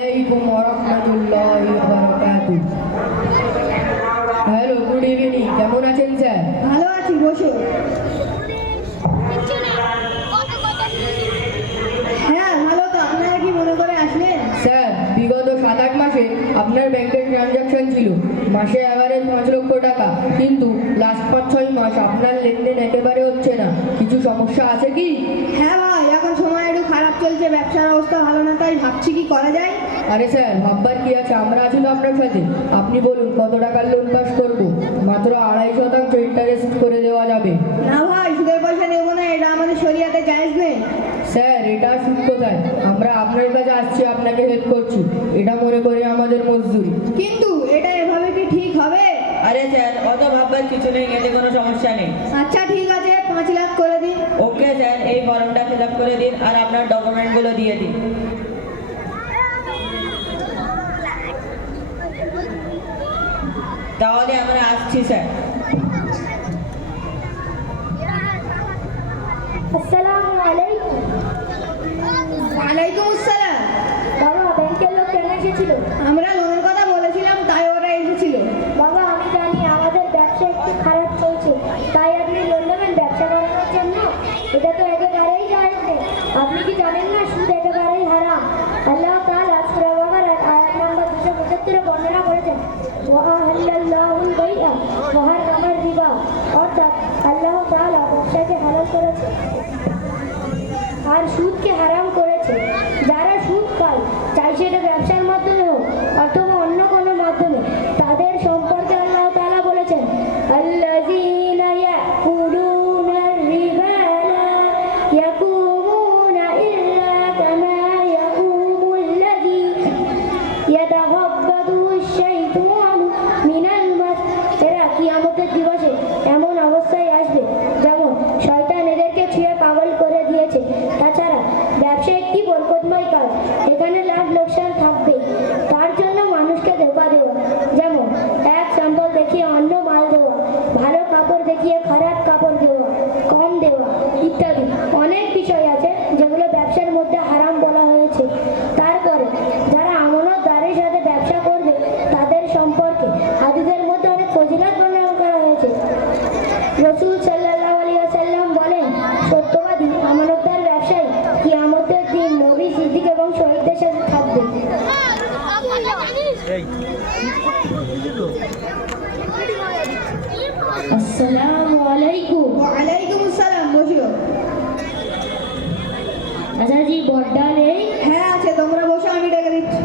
Assalamualaikum warahmatullahi wabarakatuh. Hello, good evening. কেমন আছেন sir? ভালো আছি, বসো। হ্যাঁ, ভালো তো। আপনারা কি মনে করে আসলেন? স্যার, বিগত 7-8 মাসে আপনার ব্যাংকের ট্রানজাকশন ছিল মাসে অ্যাভারেজ 5 লক্ষ টাকা, কিন্তু লাস্ট 5-6 মাস আপনার লেনদেন একেবারে হচ্ছে না। কিছু সমস্যা আছে কি? হ্যাঁ ভাই, এখন সময় একটু খারাপ চলছে, ব্যবসার অবস্থা ভালো না, তাই ভাবছি কি করা যায়। আরে স্যার, ভাববার কি আছে, আমরা আছি তো আপনার সাথে। আপনি বলুন কত টাকার লোন পাস করবো। মাত্র 2.5% ইন্টারেস্ট করে দেওয়া যাবে। না ভাই, সুদের পয়সা নেবো না, এটা আমাদের শরিয়াতে জায়েজ নেই। স্যার, এটা সুদ কোথায়? আমরা আপনার কাছে আসছি, আপনাকে হেল্প করছি, এটা মনে করে আমাদের মজদুরি। কিন্তু এটা এভাবে কি ঠিক হবে? আরে স্যার, অত ভাববার কিছু নেই, এতে কোনো সমস্যা নেই। আচ্ছা ঠিক আছে, 5 লাখ করে দিন। ওকে স্যার, এই ফর্মটা ফিল আপ করে দিন আর আপনার ডকুমেন্টগুলো দিয়ে দিন। তাহলে আমরা আসছি স্যার। আসসালামু আলাইকুম। ওয়ালাইকুম আসসালাম। বাবা, ব্যাংকের লোক কেন এসেছিল? আমরা লোনের কথা বলেছিলাম, তাই ওরা এসেছিল। বাবা, আমি জানি আমাদের ব্যবসা একটু খারাপ চলছে, তাই আপনি লোন নেবেন ব্যবসা করানোর জন্য? এটা তো একেবারেই জায়েজ নেই। আপনি কি জানেন না সুদ একেবারেই হারাম? আল্লাহ তাআলা সূরা বাকারার আয়াত নম্বর 275 বর্ণনা করেছেন, ওয়া আহাল্লাল্লাহুল বাই'a ওয়া হারামার রিবা, অর্থাৎ আল্লাহ তাআলা ব্যবসাকে হালাল করেছে আর সুদকে হারাম করেছে। যারা সুদ পায়, চাই সেটা ব্যবসার মাধ্যমে হোক অথবা অন্য কোনো মাধ্যমে, তাদের সম্পর্কে আল্লাহ তাআলা বলেছেন, আল্লাযীনা ইয়াকুলুনা রিবা লা ইয়াকুমুনা ইল্লা কামা ইয়াকুমুল্লাযী ইয়াতাগাব্বাতুহু আশ-শাইতানু মিনাল মাস। এরা কিয়ামতের দিবসে এমন অবস্থায় আসবে যেমন শয়তান এদেরকে ছুঁয়ে পাগল করে দিয়েছে। তাছাড়া ব্যবসা একটি বরকতময় কাজ, এখানে লাভ লোকসান থাকবেই। তার জন্য মানুষকে ধোঁকা দেওয়া, যেমন এক স্যাম্পল দেখিয়ে অন্য মাল দেওয়া, ভালো কাপড় দেখিয়ে খারাপ কাপড় দেওয়া, কম দেওয়া ইত্যাদি অনেক বিষয় আছে যেগুলো ব্যবসার মধ্যে হারাম বলা হয়েছে। তারপরে যারা আমানতদারের সাথে ব্যবসা করবে তাদের সম্পর্কে হাদিসের মধ্যে অনেক ফজিলত বর্ণনা করা হয়েছে। রাসূল সাল্লাল্লাহু আলাইহি ওয়াসাল্লাম বলেন, সত্যবাদী আমানতদার ব্যবসায়ী কিয়ামতের দিন নবী, সিদ্দিক এবং শহীদদের সাথে থাকবে। আসসালামু আলাইকুম। ওয়ালাইকুম আসসালাম, বসো। আচ্ছা জি, বড়দা নেই? হ্যাঁ আছে, তোমরা বসো, আমি ডেকে দিচ্ছি।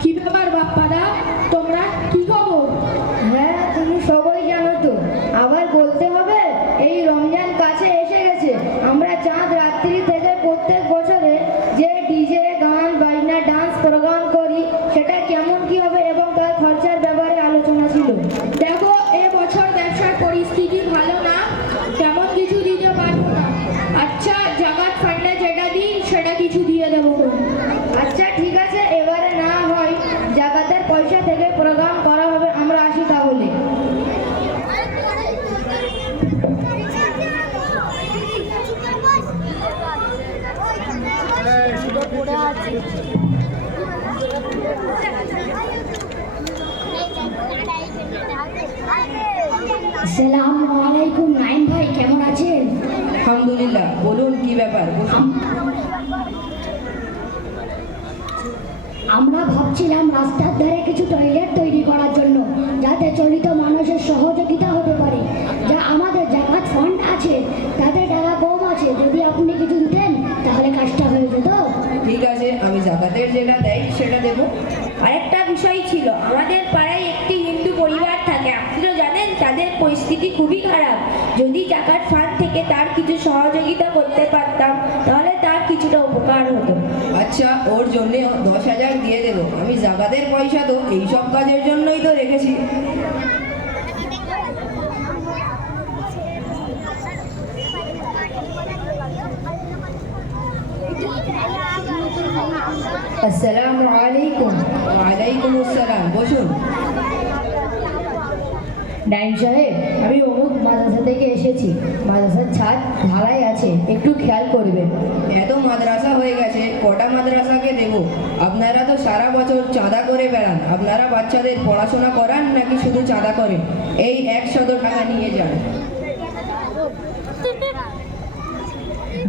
কি ব্যাপার বাপ্পাদা, তোমরা কি খবর? হ্যাঁ, তুমি সবাই জানো তো, আবার বলতে হবে? এই রমজান কাছে এসে গেছে। আমরা চাঁদ রাত্রি থেকে প্রত্যেক বছরে যে ডিজে, গান বাজনা, ডান্স প্রোগ্রাম করি, সেটা কেমন কি হবে এবং তার খরচার ব্যাপারে আলোচনা ছিল। দেখো, এবছর ব্যবসার পরিস্থিতি ভালো না, তেমন কিছু দিতে পারবো না। আচ্ছা, জাকাত ফান্ডে যেটা দিই সেটা কিছু দিয়ে দেবো। আচ্ছা ঠিক আছে, এবারে না হয় জাকাতের পয়সা থেকে প্রোগ্রাম করা হবে। আমরা আসি তাহলে। আসসালামু আলাইকুম। নাইম ভাই, কেমন আছেন? আলহামদুলিল্লাহ। বলুন কি ব্যাপার, বসুন। আমরা ভাবছিলাম রাস্তার ধারে কিছু টয়লেট তৈরি করার জন্য, যাতে চলিত মানুষের সহযোগিতা হতে পারে। যা আমাদের জাকাত ফান্ড আছে তাতে টাকা কম আছে, যদি আপনি কিছু দিতেন তাহলে কাজটা হয়ে যেত। ঠিক আছে, আমি জাকাতের যেটা দেয় সেটা দেবো। আরেকটা বিষয় ছিল, আমাদের পাড়ায় একটি হিন্দু পরিবার থাকে, আপনি তো জানেন তাদের পরিস্থিতি খুবই খারাপ। যদি জাকাত ফান্ড থেকে তার কিছু সহযোগিতা করতে পারতাম তাহলে তার কিছুটা উপকার হতো। আচ্ছা, ওর জন্য 10,000 দিয়ে দেবো। আমি জাকাতের পয়সা তো এইসব কাজের জন্যই তো রেখেছি। Thank you. আসসালামু আলাইকুম। ওয়ালাইকুম আসসালাম, বসুন। নাইম সাহেব, আমি অমুক মাদ্রাসা থেকে এসেছি। মাদ্রাসার ছাদ ঢালাই আছে, একটু খেয়াল করবেন। এত মাদ্রাসা হয়ে গেছে, কটা মাদ্রাসাকে দেব? আপনারা তো সারা বছর চাঁদা করে বেড়ান। আপনারা বাচ্চাদের পড়াশোনা করান নাকি শুধু চাঁদা করেন? এই 100 টাকা নিয়ে যান।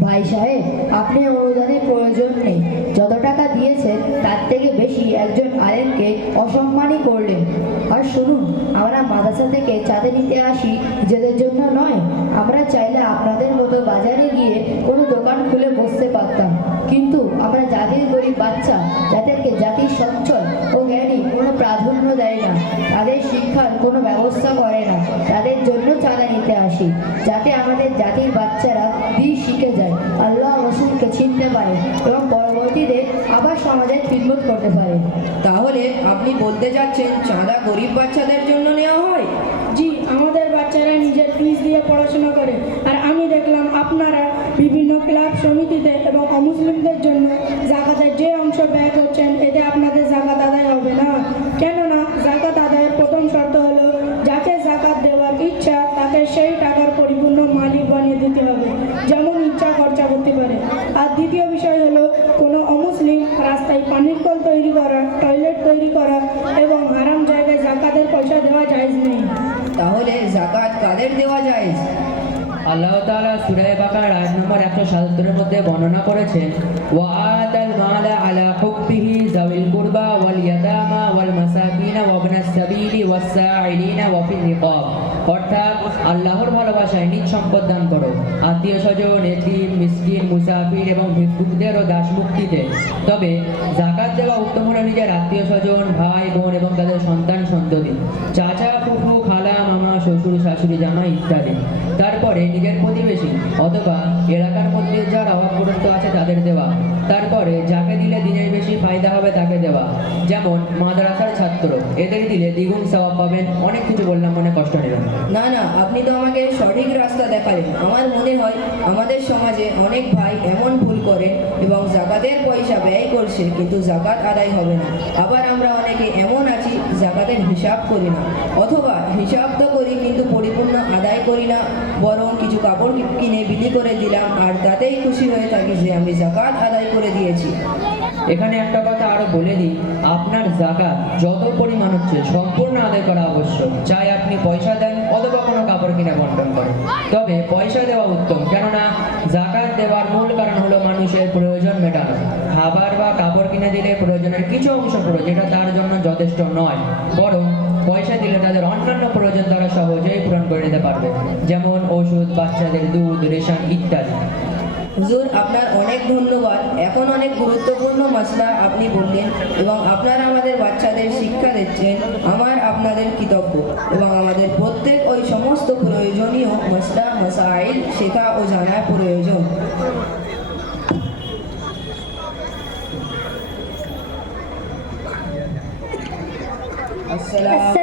ভাই সাহেব, আপনি অনুদানের প্রয়োজন নেই। যত টাকা দিয়েছেন তার থেকে বেশি একজন আলেমকে অসম্মানই করলেন। আর শুনুন, আমরা মাদ্রাসা থেকে চাঁদা নিতে আসি নিজেদের জন্য নয়। আমরা চাইলে আপনাদের মতো বাজারে গিয়ে কোনো দোকান খুলে বসতে পারতাম, কিন্তু আমরা জাতির গরিব বাচ্চা যাদেরকে জাতির সচ্ছল ও জ্ঞানী কোনো প্রাধান্য দেয় না, তাদের শিক্ষার কোনো ব্যবস্থা করে না, তাদের জন্য চাঁদা নিতে আসি, যাতে আমাদের জাতির বাচ্চারা দিন শিখে যায়, আল্লাহ রসুলকে চিনতে পারে এবং পরবর্তীতে আবার সমাজের খিদমত করতে পারে। তাহলে আপনি বলতে চাচ্ছেন চাঁদা গরিব বাচ্চাদের জন্য নেওয়া হয়? জি, আমাদের বাচ্চারা নিজের ফিস দিয়ে পড়াশোনা করে। আর আমি দেখলাম আপনারা বিভিন্ন ক্লাব সমিতিতে এবং অমুসলিমদের জন্য জাকাতের যে অংশ ব্যয় করছেন, এতে আপনাদের জাকাত আদায় হবে না। কেননা জাকাত আদায়ের প্রথম শর্ত হলো যাকে জাকাত দেওয়ার ইচ্ছা তাকে সেই টাকার পরিপূর্ণ মালিক বানিয়ে দিতে হবে, যেমন ইচ্ছা খরচা করতে পারে। আর দ্বিতীয় বিষয় হলো কোনো অমুসলিম রাস্তায় পানির কল তৈরি করা, টয়লেট তৈরি করা এবং হারাম জায়গায় জাকাতের পয়সা দেওয়া জায়েজ নেই। তাহলে জাকাত কাদের দেওয়া যায়? আল্লাহ তাআলা সূরা বাকারা আয়াত নম্বর 177 মধ্যে বর্ণনা করেছেন, ওয়া আতাল মালা আলা হুব্বিহি যাবিল কুরবা ওয়াল ইয়াতামা ওয়াল মাসাকিন ওয়া ইবনাস সাবিলি ওয়াস সাইলিনা ওয়া ফির রিকাব। অর্থাৎ আল্লাহর ভালোবাসায় নিজ সম্পদ দান করো, আত্মীয়স্বজন, এতিম, মিসকিন, মুসাফির এবং ভিক্ষুকদের ও দাস মুক্তিতে। তবে যাকাত দেওয়া উত্তম হলো নিজের আত্মীয়স্বজন, ভাই বোন এবং তাদের সন্তান সন্ততি, চাচা, ফুফু, খালা, মামা, শ্বশুর, শাশুড়ি, জামাই ইত্যাদি। তারপরে নিজের প্রতিবেশী অথবা এলাকার মধ্যে যার অভাবগ্রস্ত আছে তাদের দেওয়া। তারপরে যাকে দিলে দিনের বেশি ফায়দা হবে তাকে দেওয়া, যেমন মাদ্রাসার ছাত্র, এদের দিলে দ্বিগুণ সওয়াব পাবেন। অনেক কিছু বললাম, মনে কষ্ট নেবেন না না, আপনি তো আমাকে সঠিক রাস্তা দেখালেন। আমার মনে হয় আমাদের সমাজে অনেক ভাই এমন ভুল করেন এবং জাকাতের পয়সা ব্যয় করছে কিন্তু জাকাত আদায় হবে না। আবার আমরা অনেকে এমন আছি জাকাতের হিসাব করি না, অথবা হিসাব তো করি কিন্তু পরিপূর্ণ আদায় করি না, বরং কিছু কাপড় কিনে বিলি করে দিলাম আর তাতেই খুশি হয়ে থাকি যে আমি জাকাত আদায় করে দিয়েছি। এখানে একটা কথা আরো বলে দিই, আপনার জাকাত যত পরিমাণ হচ্ছে সম্পূর্ণ আদায় করা আবশ্যক। চাই আপনি পয়সা দেন অথবা কোনো কাপড় কিনে বন্টন করেন, তবে পয়সা দেওয়া উত্তম। কেননা জাকাত দেওয়ার মূল কারণ হলো মানুষের প্রয়োজন মেটানো। খাবার বা কাপড় কিনে দিলে প্রয়োজনের কিছু অংশ পুরো, যেটা তার জন্য যথেষ্ট নয়, বরং পয়সা দিলে তাদের অন্যান্য প্রয়োজন তারা সহজেই পূরণ করে নিতে পারবে, যেমন ওষুধ, বাচ্চাদের দুধ, রেশন ইত্যাদি। হুজুর, আপনার অনেক ধন্যবাদ। এখন অনেক গুরুত্বপূর্ণ মাসলা আপনি বললেন এবং আপনারা আমাদের বাচ্চাদের শিক্ষা দিচ্ছেন। আমার আপনাদের কৃতজ্ঞ এবং আমাদের প্রত্যেক ওই সমস্ত প্রয়োজনীয় মাসলা মাসাইল শেখা ও জানা প্রয়োজন। আসসালাম।